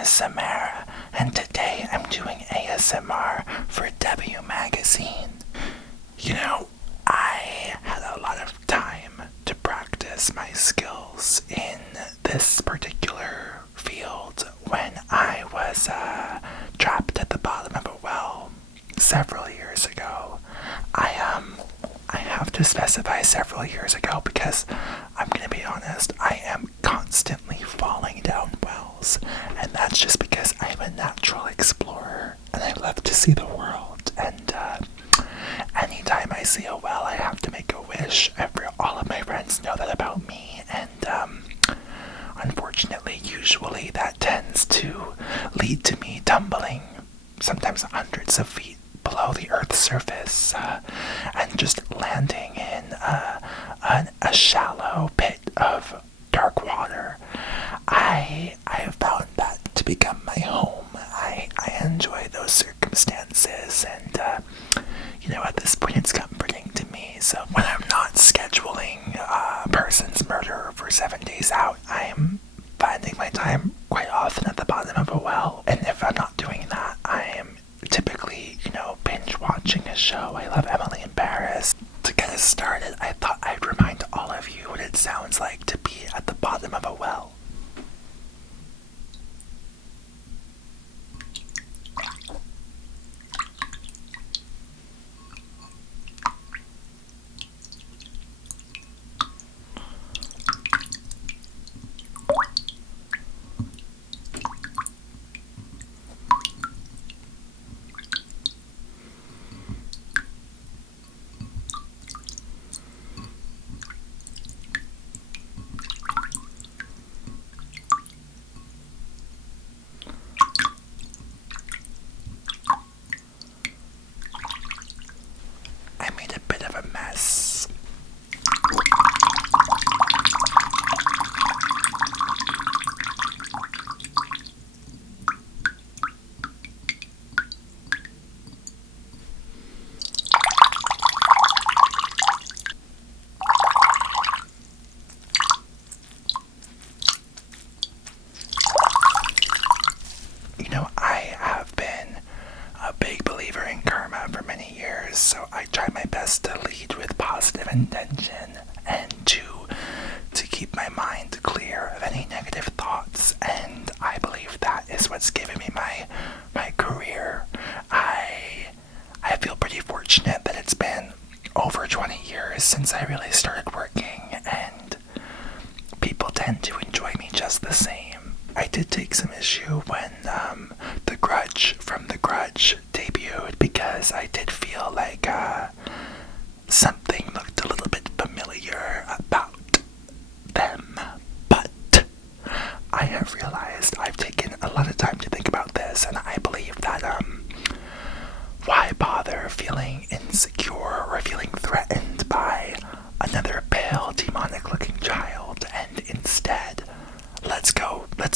is Samara, and today I'm doing ASMR for W Magazine. I had a lot of time to practice my skills in this particular field when I was trapped at the bottom of a well several years ago. I have to specify several years ago because I'm going to be honest, I am constantly falling down wells, and that's just because I'm a natural explorer and I love to see the world. And anytime I see a well, I have to make a wish. All of my friends know that about me, and unfortunately, usually that tends to lead to me tumbling sometimes hundreds of feet below the Earth's surface, and just landing in a shallow pit of dark water. I have found that to become my home. I enjoy those circumstances, and at this point it's comforting to me. So when I'm not scheduling a person's murder for 7 days out, I'm finding my time quite often at the bottom of a well. And if I'm not doing that, I am typically, binge watching a show. I love Emily in Paris. To get us started, I thought I'd remind all of you what it sounds like to be at the bottom of a well. I made a bit of a mess. I have been a big believer in karma for many years, so I try my best to lead with positive intention and to keep my mind clear of any negative thoughts, and I believe that is what's given me my career. I feel pretty fortunate that it's been over 20 years since I really started working, and people tend to enjoy me just the same. I did take some issue when The Grudge debuted, because I did feel like something looked a little bit familiar about them. But I have realized I've taken a lot of time to think about this, and I believe that why bother feeling insecure or feeling threatened by another pale, demonic-looking child, and instead, let's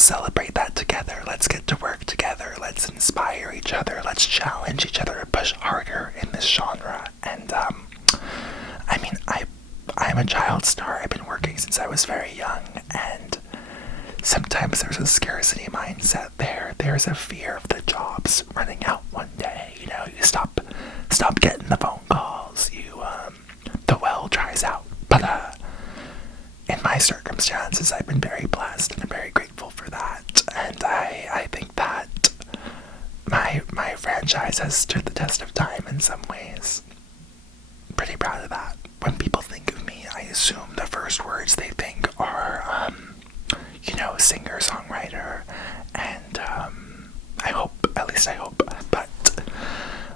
celebrate that together. Let's get to work together. Let's inspire each other. Let's challenge each other to push harder in this genre. And, I'm a child star. I've been working since I was very young, and sometimes there's a scarcity mindset there. There's a fear of the jobs running out one day. You stop getting the phone calls. The well dries out. But, in my circumstances, I've been very blessed, and I'm very grateful for that. And I think that my franchise has stood the test of time in some ways. Pretty proud of that. When people think of me, I assume the first words they think are, singer-songwriter, and at least I hope, but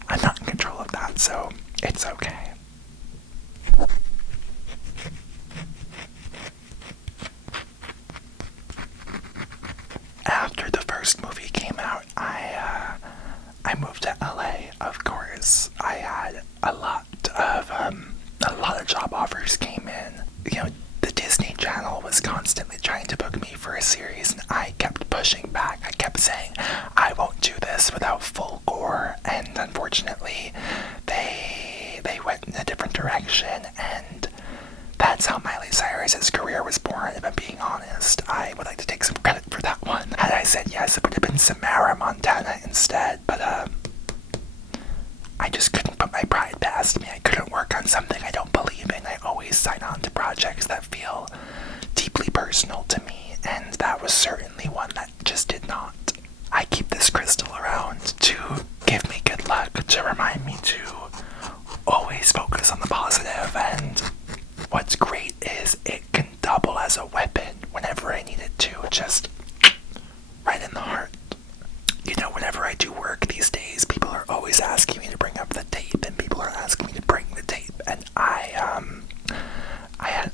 I'm not in control of that, so it's okay. After the first movie came out, I moved to LA, of course. I had a lot of job offers came in. The Disney Channel was constantly trying to book me for a series, and I kept pushing back. I kept saying, I won't do this without full gore, and unfortunately, they went guess it would have been Samara, Montana instead, but I just couldn't put my pride past me. I couldn't work on something I don't believe in. I always sign on to projects that feel deeply personal to me, and that was certainly one that just did not. I keep this crystal around to give me good luck, to remind me to always focus on the positive, and what's great is it can double as a weapon whenever I need it to, just right in the heart. You know, whenever I do work these days, people are always asking me to bring up the tape, and people are asking me to bring the tape, and I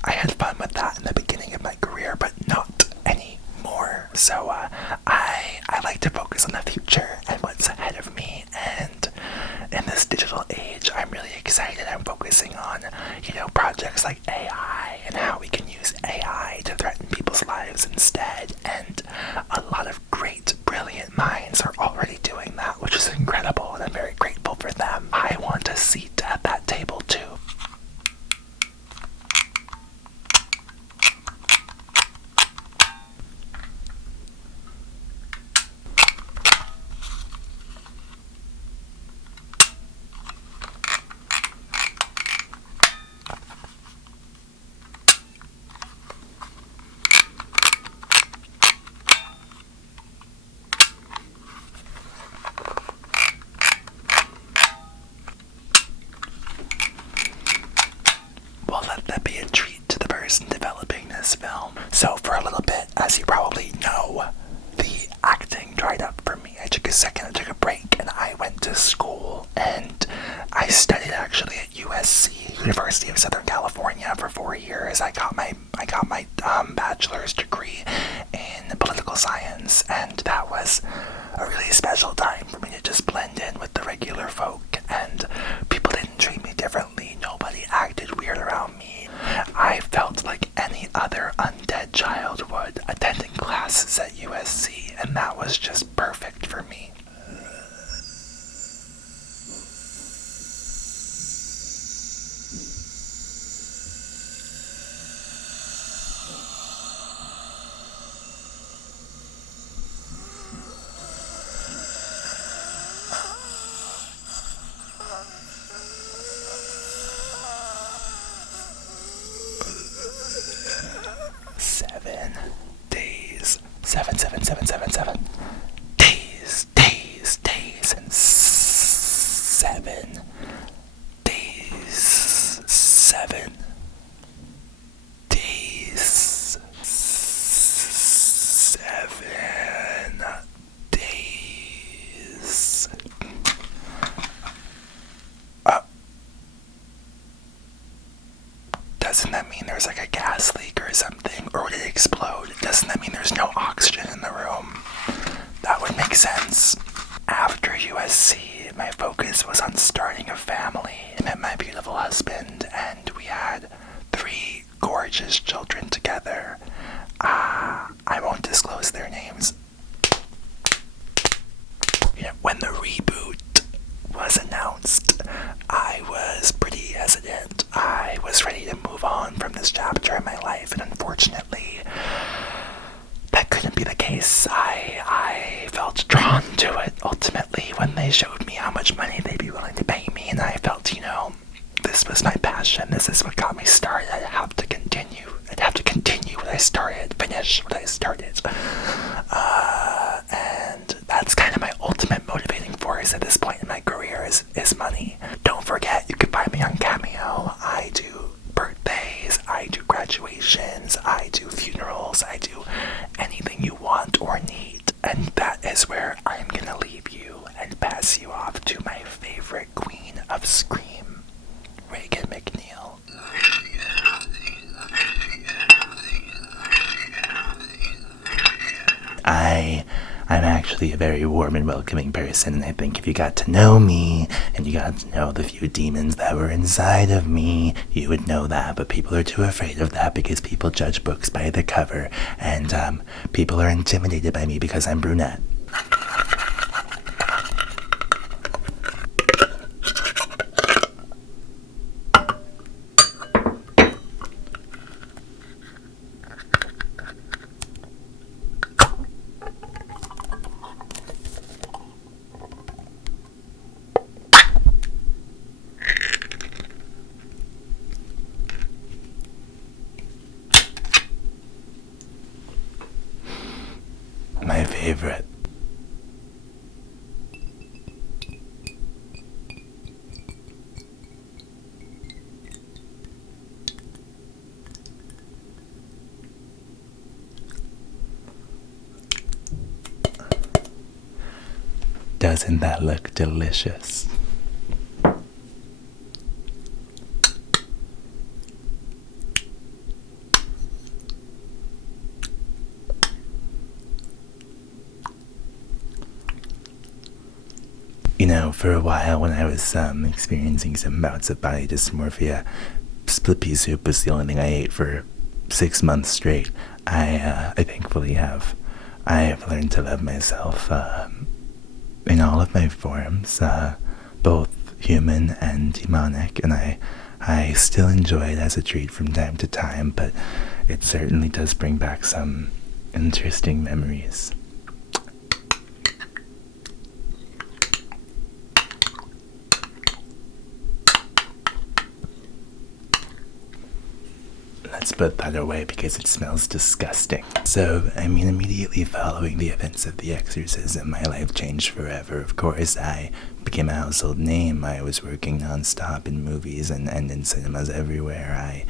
had fun with that in the beginning of my career, but not anymore. So I like to focus on the future and what's ahead of me, and in this digital age, I'm really excited. I'm focusing on, projects like AI and how we can use AI to threaten people's lives instead, and a lot of great, brilliant minds are already doing that, which is incredible, and I'm very grateful for them. I want a seat at that table too. Developing this film. So for a little bit, as you probably know, the acting dried up for me. I took a break, and I went to school, and I studied actually at USC, University of Southern California, for 4 years. I got my bachelor's degree in political science, and that was a really special time for me to just blend in with the regular folk, and people didn't treat me differently. Nobody acted weird around me. I felt like any other undead child would, attending classes at USC, and that was just perfect for me. Seven days, and 7 days, 7 days, 7 days. Doesn't that mean there's like a gas leak or something? Or would it explode? Doesn't that mean there's no oxygen in the room? That would make sense. After USC, my focus was on starting a family. I met my beautiful husband, and we had 3 gorgeous children together. I won't disclose their names. When the reboot was announced, I was pretty hesitant. I was ready to move on from this chapter in my life, and unfortunately, that couldn't be the case. I felt drawn to it, ultimately, when they showed me how much money they'd be willing to pay me, and I felt, this was my passion. This is what got me started. I'd have to continue what I started, finish what I started. And that's kind of my ultimate motivating force at this point in my career is money. Don't forget, you can find me on Cameo. I do birthdays, I do graduations, I do funerals, I do anything you want or need. And that is where I'm gonna leave you and pass you off to my favorite queen of Scream, Regan McNeil. I'm actually a very warm and welcoming person, and I think if you got to know me, and you got to know the few demons that were inside of me, you would know that, but people are too afraid of that because people judge books by the cover, and people are intimidated by me because I'm brunette. favorite. Doesn't that look delicious? You know, for a while when I was experiencing some bouts of body dysmorphia, split pea soup was the only thing I ate for 6 months straight. I thankfully have. I have learned to love myself in all of my forms, both human and demonic, and I still enjoy it as a treat from time to time, but it certainly does bring back some interesting memories. Let's put that away because it smells disgusting. So, immediately following the events of The Exorcism, my life changed forever. Of course, I became a household name. I was working nonstop in movies and in cinemas everywhere.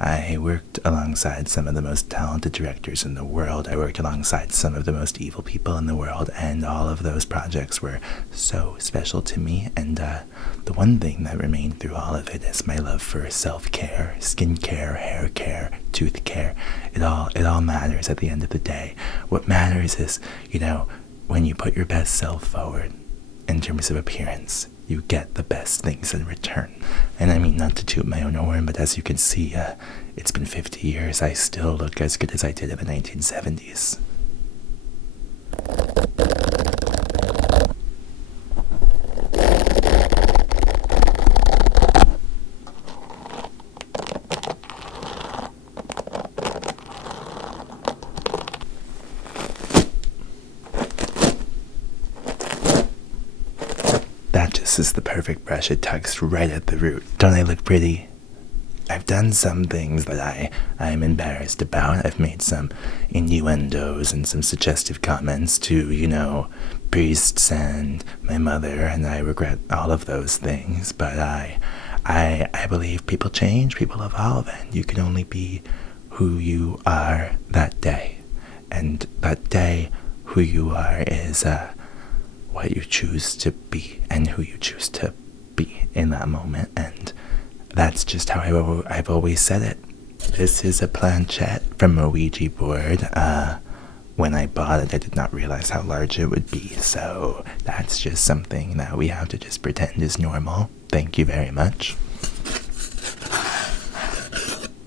I worked alongside some of the most talented directors in the world. I worked alongside some of the most evil people in the world, and all of those projects were so special to me. And the one thing that remained through all of it is my love for self-care, skincare, hair care, tooth care. It all matters at the end of the day. What matters is, when you put your best self forward in terms of appearance, you get the best things in return. And I mean, not to toot my own horn, but as you can see, it's been 50 years. I still look as good as I did in the 1970s. That just is the perfect brush. It tugs right at the root. Don't I look pretty? I've done some things that I'm embarrassed about. I've made some innuendos and some suggestive comments to, priests and my mother, and I regret all of those things. But I believe people change, people evolve, and you can only be who you are that day. And that day, who you are is what you choose to be and who you choose to be in that moment. And that's just how I've always said it. This is a planchette from a Ouija board. When I bought it, I did not realize how large it would be, so that's just something that we have to just pretend is normal. Thank you very much.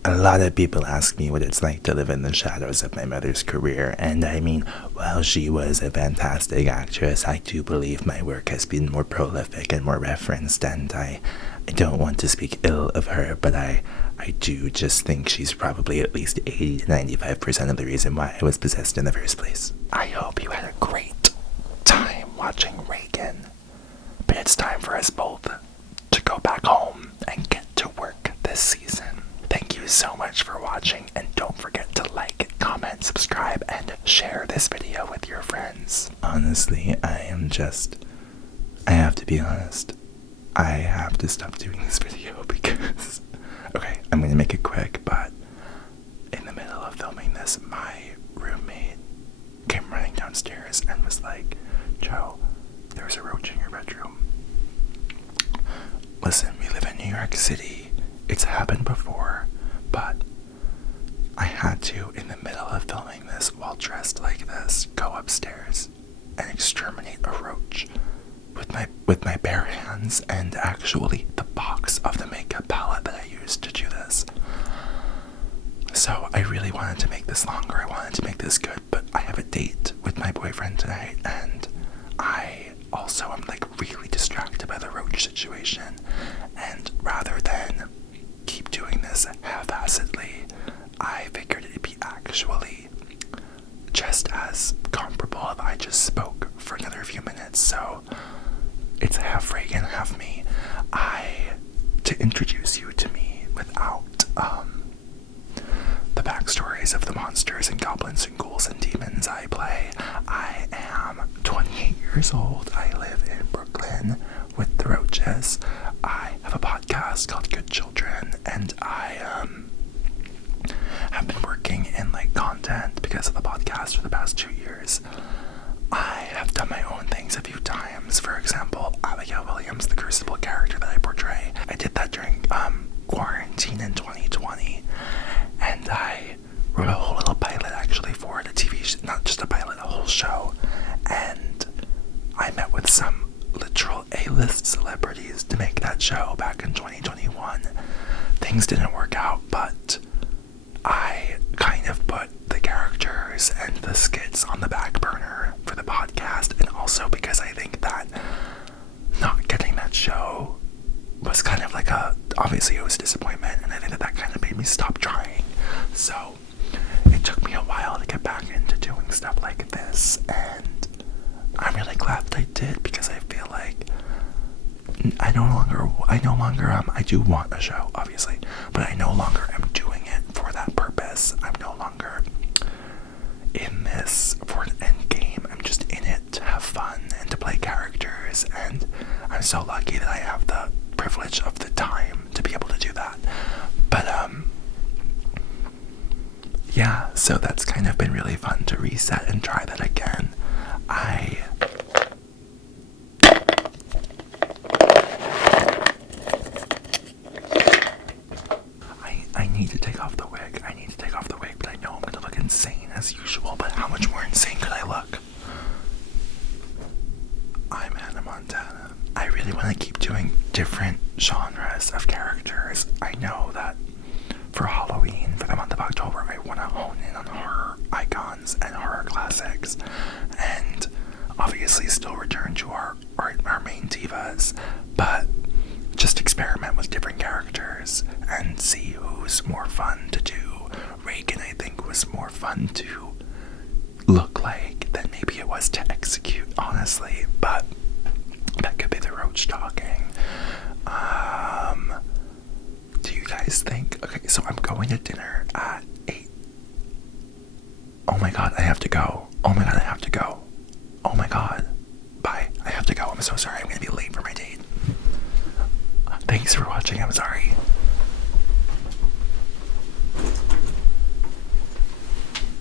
A lot of people ask me what it's like to live in the shadows of my mother's career, and I mean, while she was a fantastic actress, I do believe my work has been more prolific and more referenced, and I don't want to speak ill of her, but I do just think she's probably at least 80 to 95% of the reason why I was possessed in the first place. I hope you had a great time watching Regan, but it's time for us both to go back home and get to work this season. Thank you so much for watching, and don't forget to like, comment, subscribe, and share this video with your friends. Honestly, I have to be honest. I have to stop doing this video because... Okay, I'm gonna make it quick, but in the middle of filming this, my roommate came running downstairs and was like, "Joe, there's a roach in your bedroom." Listen, we live in New York City. It's happened before, but I had to, in the middle of filming this, while dressed like this, go upstairs and exterminate a roach with my bare hands and actually the box of the makeup palette that I used to do this. So I really wanted to make this longer. I wanted to make this good, but I have a date with my boyfriend tonight, and I also am really distracted by the roach situation, and rather than keep doing this half-assedly, I figured it'd be actually just as comparable if I just spoke for another few minutes. So it's half Regan, half me. To introduce you to me without the backstories of the monsters and goblins and ghouls and demons I play, years old. I live in Brooklyn with the Roaches. I have a podcast called Good Children, and I have been working in like content because of the podcast for the past 2 years. I have done my own things a few times. For example, Abigail Williams, the Crucible character that I portray. I did that during quarantine in 2020, and I wrote a whole little pilot actually for it, a TV not just a pilot, a whole show. And I met with some literal A-list celebrities to make that show back in 2021. Things didn't work out, but I kind of put the characters and the skits on the back burner for the podcast, and also because I think that not getting that show was kind of like obviously it was a disappointment, and I think that kind of made me stop trying. So it took me a while to get back into doing stuff like this, and I'm really glad that I did, because I feel like I do want a show, obviously, but I no longer am doing it for that purpose. I'm no longer in this for an end game. I'm just in it to have fun and to play characters, and I'm so lucky that I have the privilege of the time to be able to do that. But yeah, so that's kind of been really fun to reset and try that again. I need to take off the wig. But I know I'm gonna look insane as usual, but how much more insane could I look? I'm Hannah Montana. I really want to keep doing different genres of characters. I know that for Halloween, for the month of October, I want to hone in on horror icons and horror classics, and obviously still return to our main divas, but just experiment with different characters and see who's more fun to do. Regan, I think, was more fun to look like than maybe it was to execute, honestly, but that could be the Roach talking. Do you guys think... Okay, so I'm going to dinner at 8. Oh my god, I have to go. Oh my god. Bye. I have to go. I'm so sorry. I'm going to be late for my date. Thanks for watching. I'm sorry.